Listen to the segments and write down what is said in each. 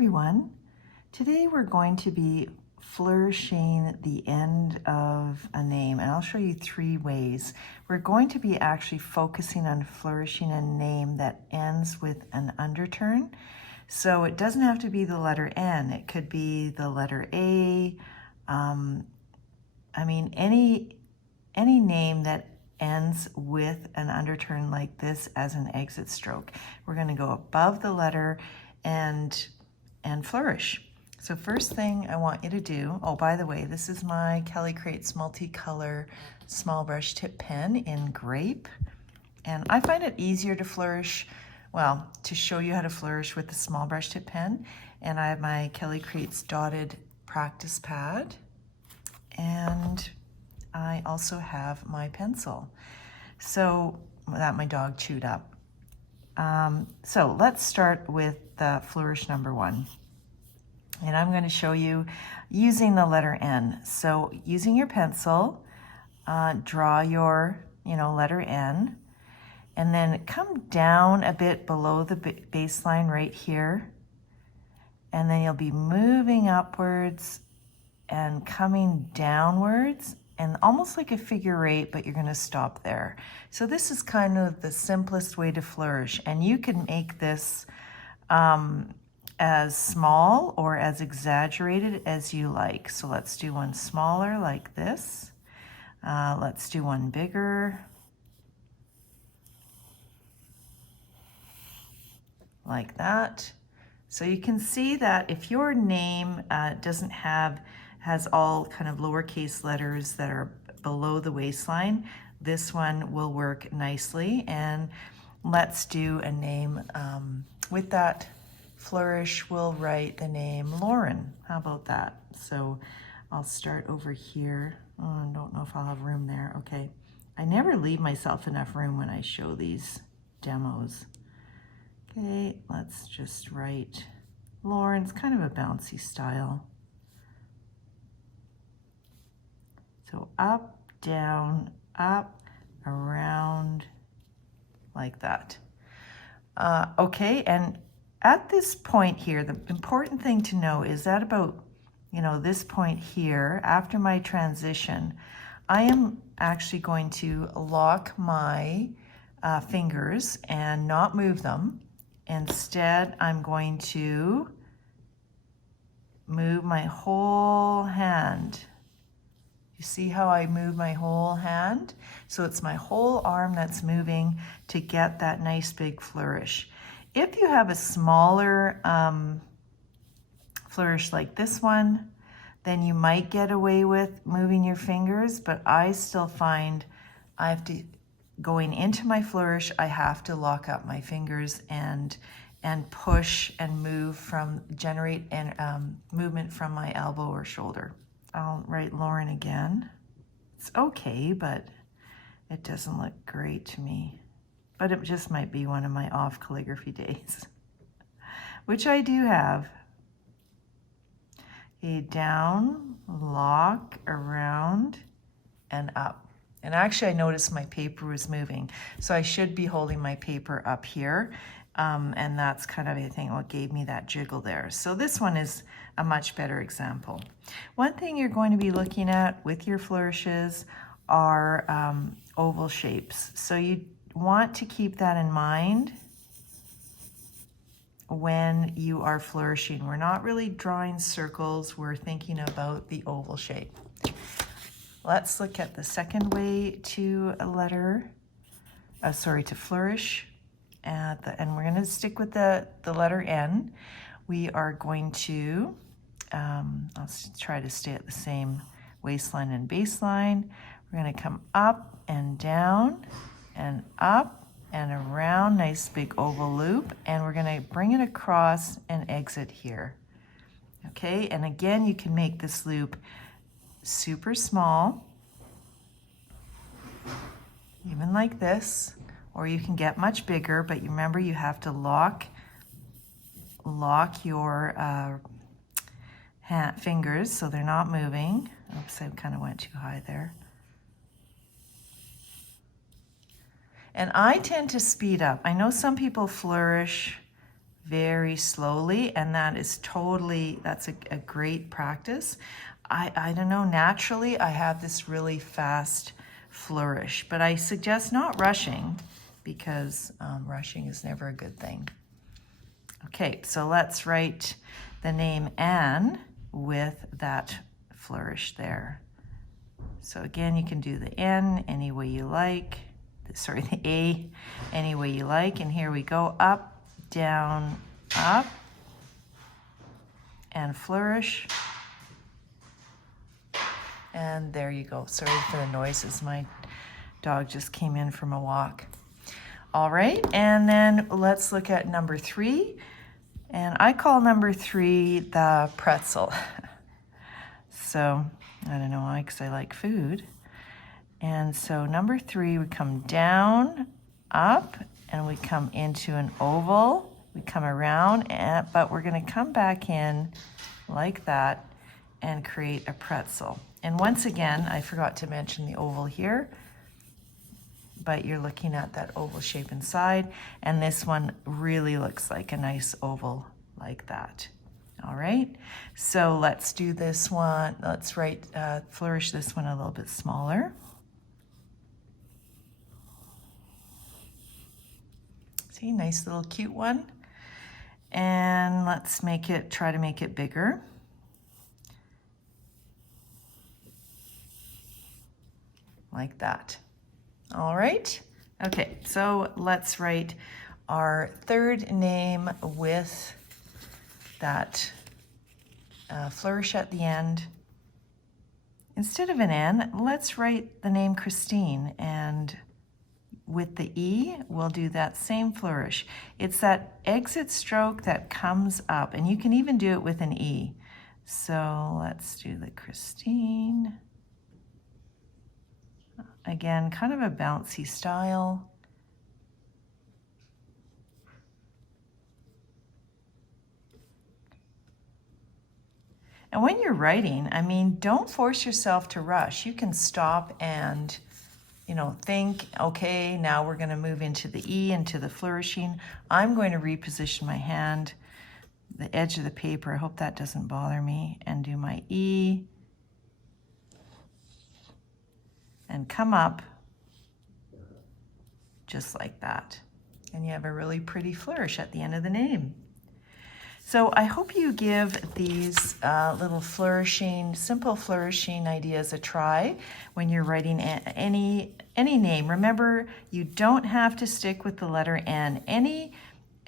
everyone. Today we're going to be flourishing the end of a name, and I'll show you 3 ways. We're going to be actually focusing on flourishing a name that ends with an underturn. So it doesn't have to be the letter N, it could be the letter A. Any name that ends with an underturn like this as an exit stroke. We're going to go above the letter and flourish. So first thing I want you to do, oh, by the way, this is my Kelly Crates multicolor small brush tip pen in grape. And I find it easier to flourish, well, to show you how to flourish with the small brush tip pen. And I have my Kelly Crates dotted practice pad. And I also have my pencil. So that my dog chewed up. So let's start with the flourish number 1. And I'm going to show you using the letter N. So using your pencil, draw your letter N, and then come down a bit below the baseline right here. And then you'll be moving upwards and coming downwards, and almost like a figure 8, but you're going to stop there. So this is kind of the simplest way to flourish, and you can make this as small or as exaggerated as you like. So let's do one smaller like this. Let's do one bigger like that. So you can see that if your name has all kind of lowercase letters that are below the waistline, this one will work nicely. And let's do a name with that flourish. We'll write the name Lauren. How about that? So I'll start over here. Oh, I don't know if I'll have room there. Okay. I never leave myself enough room when I show these demos. Okay, let's just write Lauren. It's kind of a bouncy style. So up, down, up, around, like that. Okay, and at this point here, the important thing to know is that about, this point here, after my transition, I am actually going to lock my fingers and not move them. Instead, I'm going to move my whole hand. You see how I move my whole hand? So it's my whole arm that's moving to get that nice big flourish. If you have a smaller flourish like this one, then you might get away with moving your fingers, but I still find going into my flourish, I have to lock up my fingers and push and generate movement from my elbow or shoulder. I'll write Lauren again. It's okay, but it doesn't look great to me. But it just might be one of my off calligraphy days, which I do have. Okay, down, lock, around, and up. And actually I noticed my paper was moving. So I should be holding my paper up here. And that's kind of, I think, what gave me that jiggle there. So this one is a much better example. One thing you're going to be looking at with your flourishes are oval shapes. So you want to keep that in mind when you are flourishing. We're not really drawing circles, we're thinking about the oval shape. Let's look at the second way to flourish. And we're going to stick with the letter N. We are going to, I'll try to stay at the same waistline and baseline. We're going to come up and down and up and around, nice big oval loop, and we're going to bring it across and exit here. Okay, and again, you can make this loop super small, even like this, or you can get much bigger, but you remember you have to lock your fingers so they're not moving. Oops, I kind of went too high there. And I tend to speed up. I know some people flourish very slowly, and that is totally, that's a great practice. I don't know, naturally I have this really fast flourish, but I suggest not rushing because rushing is never a good thing. Okay, so let's write the name Anne with that flourish there. So again, you can do the N any way you like, sorry, the A any way you like, and here we go, up, down, up, and flourish. And there you go. Sorry for the noises. My dog just came in from a walk. All right, and then let's look at number 3. And I call number 3 the pretzel. So I don't know why, because I like food. And so number 3, we come down, up, and we come into an oval. We come around, but we're going to come back in like that and create a pretzel. And once again, I forgot to mention the oval here, but you're looking at that oval shape inside, and this one really looks like a nice oval like that. All right, so let's do this one. Let's flourish this one a little bit smaller. See, nice little cute one. And let's try to make it bigger. Like that. All right. Okay, so let's write our third name with that flourish at the end. Instead of an N, let's write the name Christine, and with the E, we'll do that same flourish. It's that exit stroke that comes up, and you can even do it with an E. So let's do the Christine. Again, kind of a bouncy style. And when you're writing, I mean, don't force yourself to rush. You can stop and, think, okay, now we're going to move into the E, into the flourishing. I'm going to reposition my hand, the edge of the paper. I hope that doesn't bother me. And do my E. And come up just like that. And you have a really pretty flourish at the end of the name. So I hope you give these little simple flourishing ideas a try when you're writing any name. Remember, you don't have to stick with the letter N. Any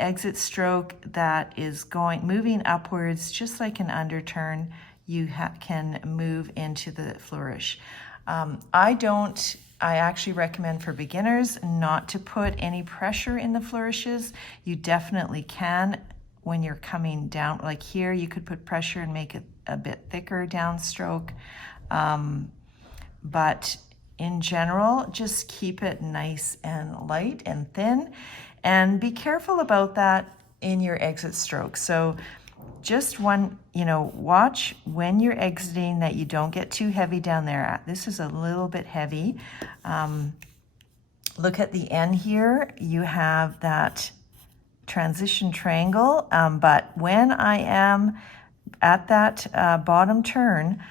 exit stroke that is moving upwards, just like an underturn, you can move into the flourish. I actually recommend for beginners not to put any pressure in the flourishes. You definitely can when you're coming down, like here, you could put pressure and make it a bit thicker downstroke. But in general, just keep it nice and light and thin, and be careful about that in your exit stroke. So just watch when you're exiting that you don't get too heavy down there. This is a little bit heavy. Look at the end here. You have that transition triangle, but when I am at that bottom turn,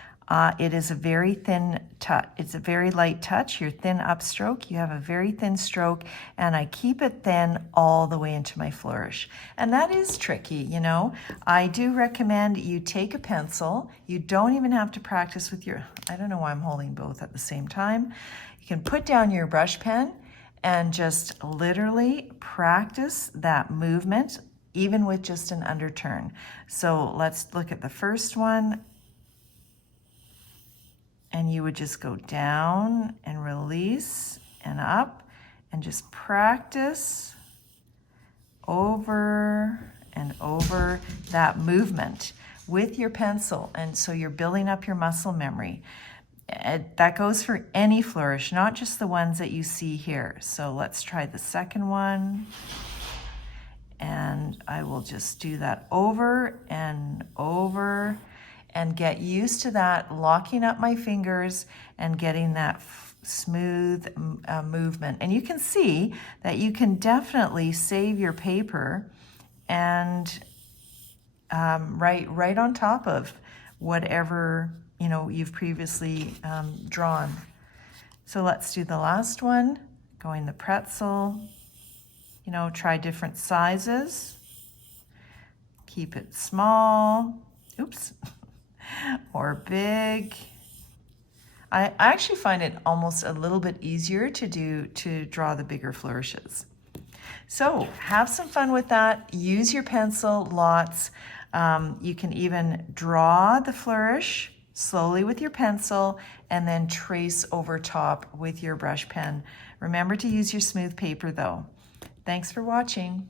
it is a very thin touch. It's a very light touch. Your thin upstroke, you have a very thin stroke, and I keep it thin all the way into my flourish. And that is tricky, I do recommend you take a pencil. You don't even have to practice with I don't know why I'm holding both at the same time. You can put down your brush pen and just literally practice that movement, even with just an underturn. So let's look at the first one. And you would just go down and release and up and just practice over and over that movement with your pencil. And so you're building up your muscle memory. That goes for any flourish, not just the ones that you see here. So let's try the second one. And I will just do that over and over and get used to that, locking up my fingers and getting that smooth movement. And you can see that you can definitely save your paper and right on top of whatever you've previously drawn. So let's do the last one, going the pretzel. Try different sizes. Keep it small, oops, or big. I actually find it almost a little bit easier to draw the bigger flourishes. So have some fun with that. Use your pencil lots. You can even draw the flourish slowly with your pencil and then trace over top with your brush pen. Remember to use your smooth paper though. Thanks for watching.